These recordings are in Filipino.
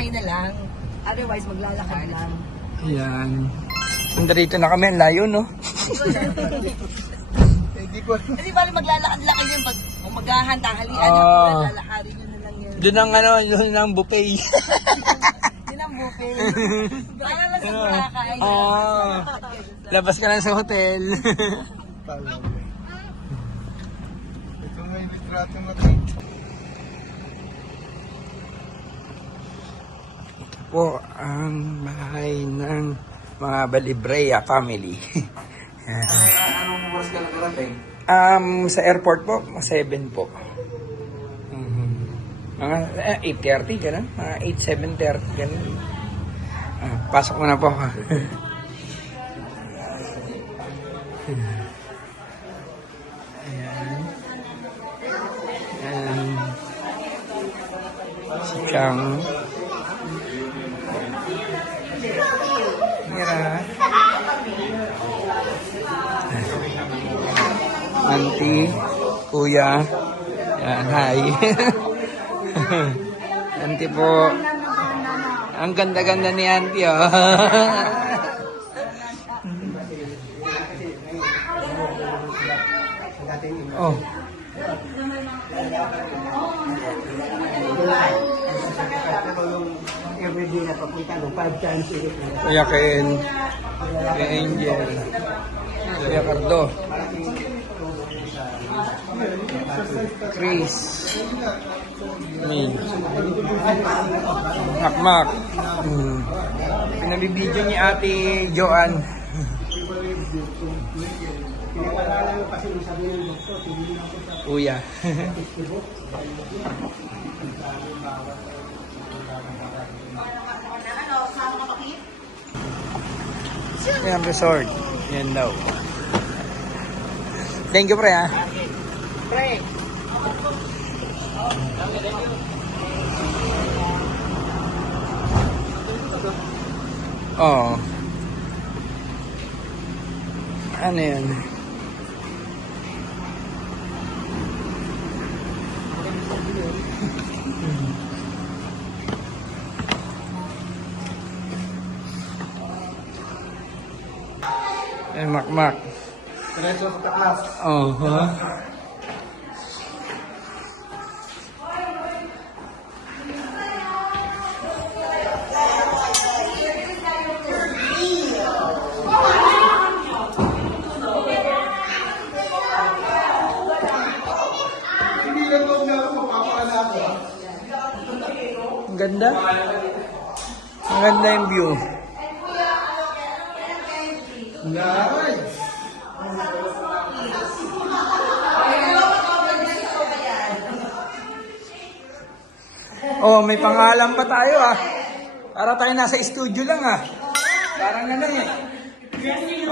sasakay na lang. Otherwise, maglalakad lang. Ayan. Nandito na kami, ang layo, no? Kasi bali maglalakad-lakad yun pag maghahanda-halian yung lalakarin yun na lang yun. Doon ang buffet. Yun ang buffet. Para lang sa Boracay. Labas ka lang sa hotel. Ito may litrato na tayo. Po ang bahay ng mga Balibrea family. Anong oras ka nagarating? Sa airport po, 7 po. Mga 8:30 ganun, mga 7:30 ganun. Pasok mo na po. Ayan. Si Chang. Mira. Auntie, kuya. Yan, hi. Auntie po. Ang ganda-ganda ni Auntie, oh. Oh. Everyday na papunta no, 5 times a week. Kuya Ken. Kuya Angel. Kuya Cardo. Chris. Me. Makmak. Pinabibidyo ni Ate Joanne. Kuya. Yan resort. Yan daw. Thank you, pre, ha? Pre! Oo. Ano yan? Yan, makmak. Diretso sa taklas. Oh, ha? Hindi lang daw na ako mapapaalam ko. Ang ganda. Ang ganda yung view. Nice! Oh, may pangalan pa tayo, ah. Para tayo nasa studio lang, ah. Parang ano eh.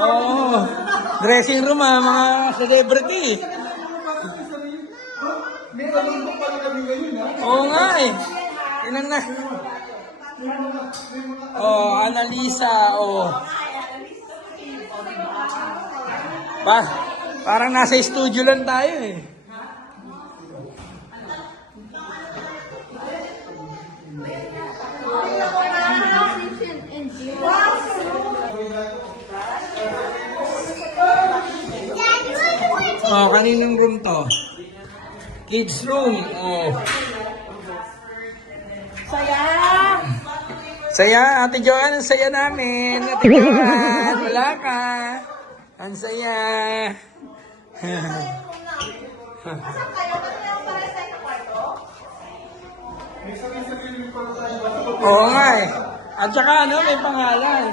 Oh, dressing room, ah, mga celebrity. May talong pala kami ngayon, ha? Oo nga eh. Ilan na? Oh, Annalisa, oh. Parang nasa studio lang tayo eh. Oh, kaninong room to? Kids room. Oh. Saya! Saya, Ate Joanne, ang saya namin. Ate Joanne, wala ka. Ang saya. Oo nga eh. At saka ano, may pangalan.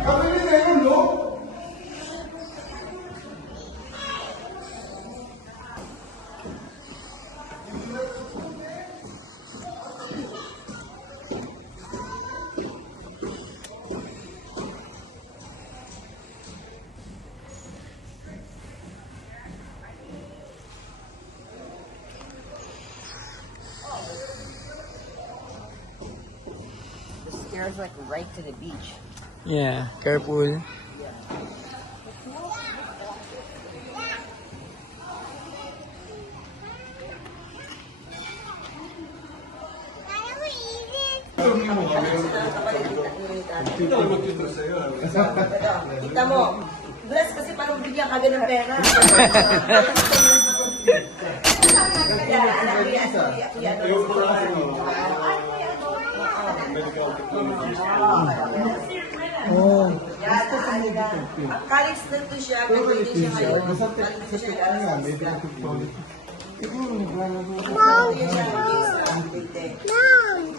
Kami din ngayon, no? The stairs like right to the beach. Yeah, careful. Kita mo, bless kasi parang bigyan ka ng pera. Oh. College na to siya, graduate siya ngayon. College siya.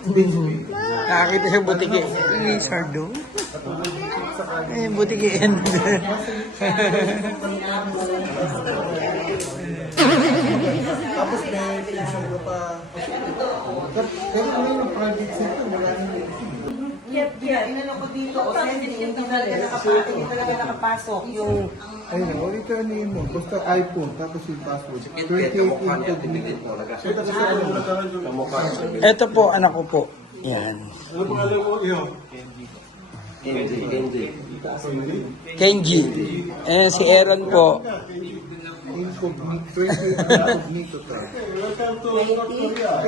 Nakakita sa butike. Lizardo? Eh, butike yan. Tapos may pinsan ko pa. Pero ano yung project center? Wala nang Inano ko dito, o sending, hindi talaga nakapasok yung... ayun na, ulit ano yun mo. Basta iPhone, tapos yung password. 28 incognito. Ito po, anak ko po. Yan. Ano pangalan mo? Iyo. Kenji. Eh, si Aaron po. Incognito. 28 incognito ka. Welcome to North Korea.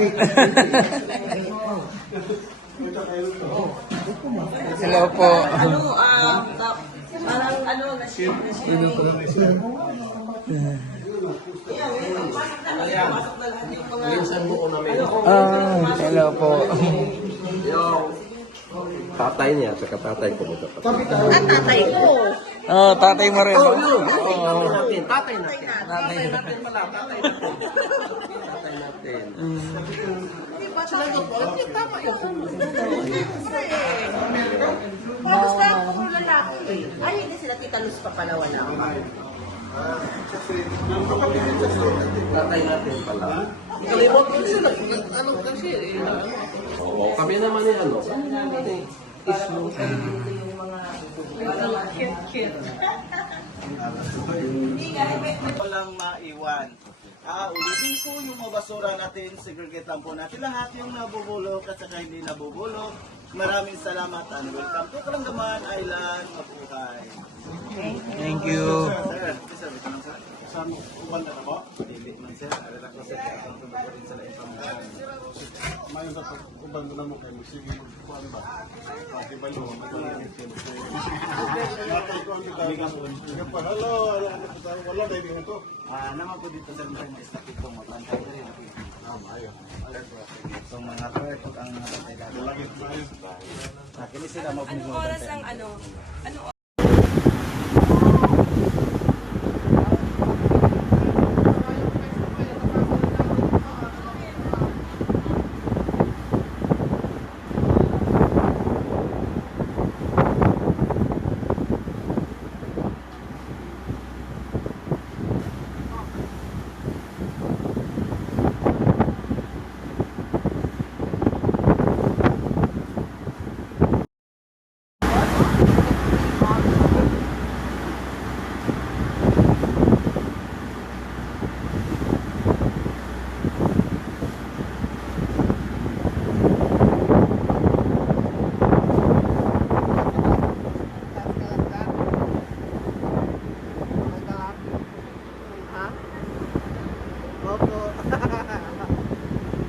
Hello po. Parang na-ship. Hello po. Tatay niya, saka tatay ko mo dapat. Tatay ko. Oh, tatay mo rin. Tatay natin pala, tatay natin. Tatay natin. Basta puro lalaki. Ay, hindi sila Tita Luz pa pala, wala. Tatay natin pala. Ikalimot ko sila, ano kasi Oo, kami naman ni ano. Ismo. Walang maiwan. Ulitin po yung mga basura natin, segregate lang po natin lahat yung nabubulok at saka hindi nabubulok. Maraming salamat and welcome to Kalangaman Island, Mabuhay. Thank you. Sir, ito lang sir. Sa uban na po? Dili man sir. Alala ko sir, ang tumagorin sila yung pamahalan. Mayon sa uban ko na mo kayo. Sige, kuhaan ba? Pati ba yun? Matulungin kayo. Matay ko ang kita. Sige pa, hello. Wala na ibig ito. Naman po dito sa mga estakit po, maglantay na rin. Ayaw. So mga proyekto ang natay dati. Lagi tayo. Kini sila Anong mabubuhay. oras ang ano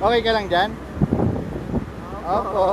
Okay ka lang dyan? Opo.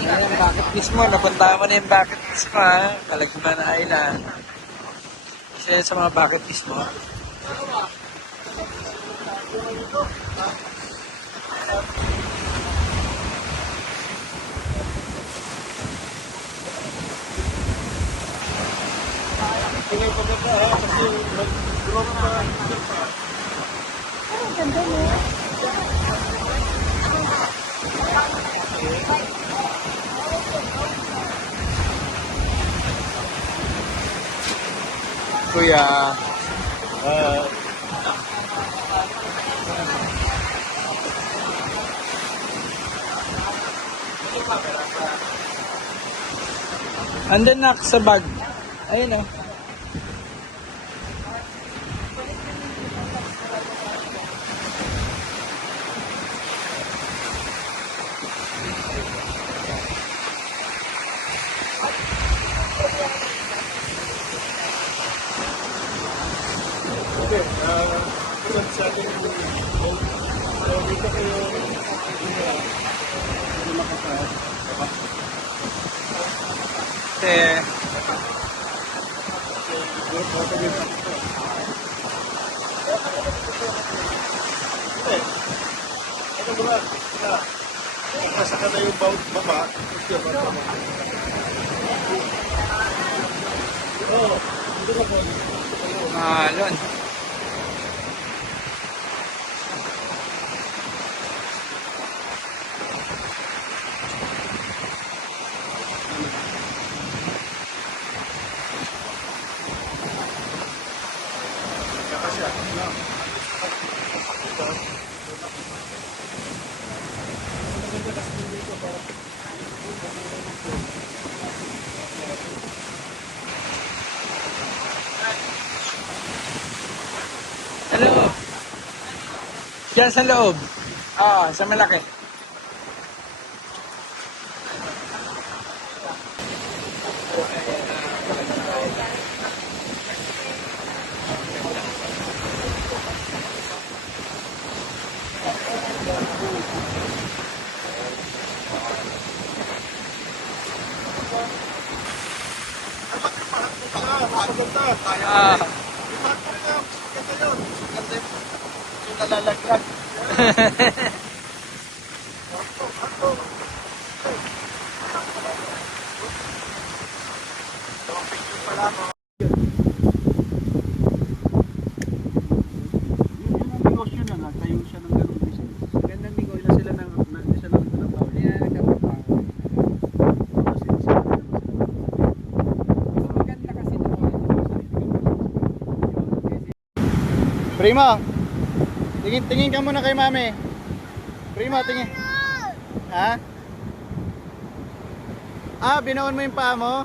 Ayan, bucket list mo. Napunta mo na yung bucket list mo, ha? Kalangaman Island. Isa yan sa mga bucket list mo. Tingnan pa ka ha, kasi mag-drop pa. Ang ganda mo. Kuya. Andun na sa bag. Ayun oh. Okay, tulad sa ating so dito kayo hindi makataas. Eh, Ano ba? Nasa ka na yung baba. Oo, hindi na po. mahalon. Hello. Diyan sa loob. Sa malaki. Ah. Nalalaglag. Negosyo na, nagtayo siya ng ganung business. Gandang negosyo na sila ng siya ng trabaho. Hindi na nagtatrabaho. Kasi maganda kasi ito. Prima, tingin ka muna kay mami. Prima, tingin. Ha? Binaon mo yung paa mo?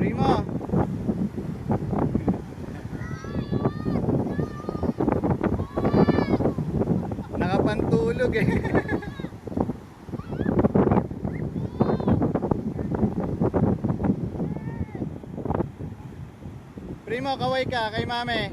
Prima. Nakapantulog eh. Primo, kaway ka kay mami.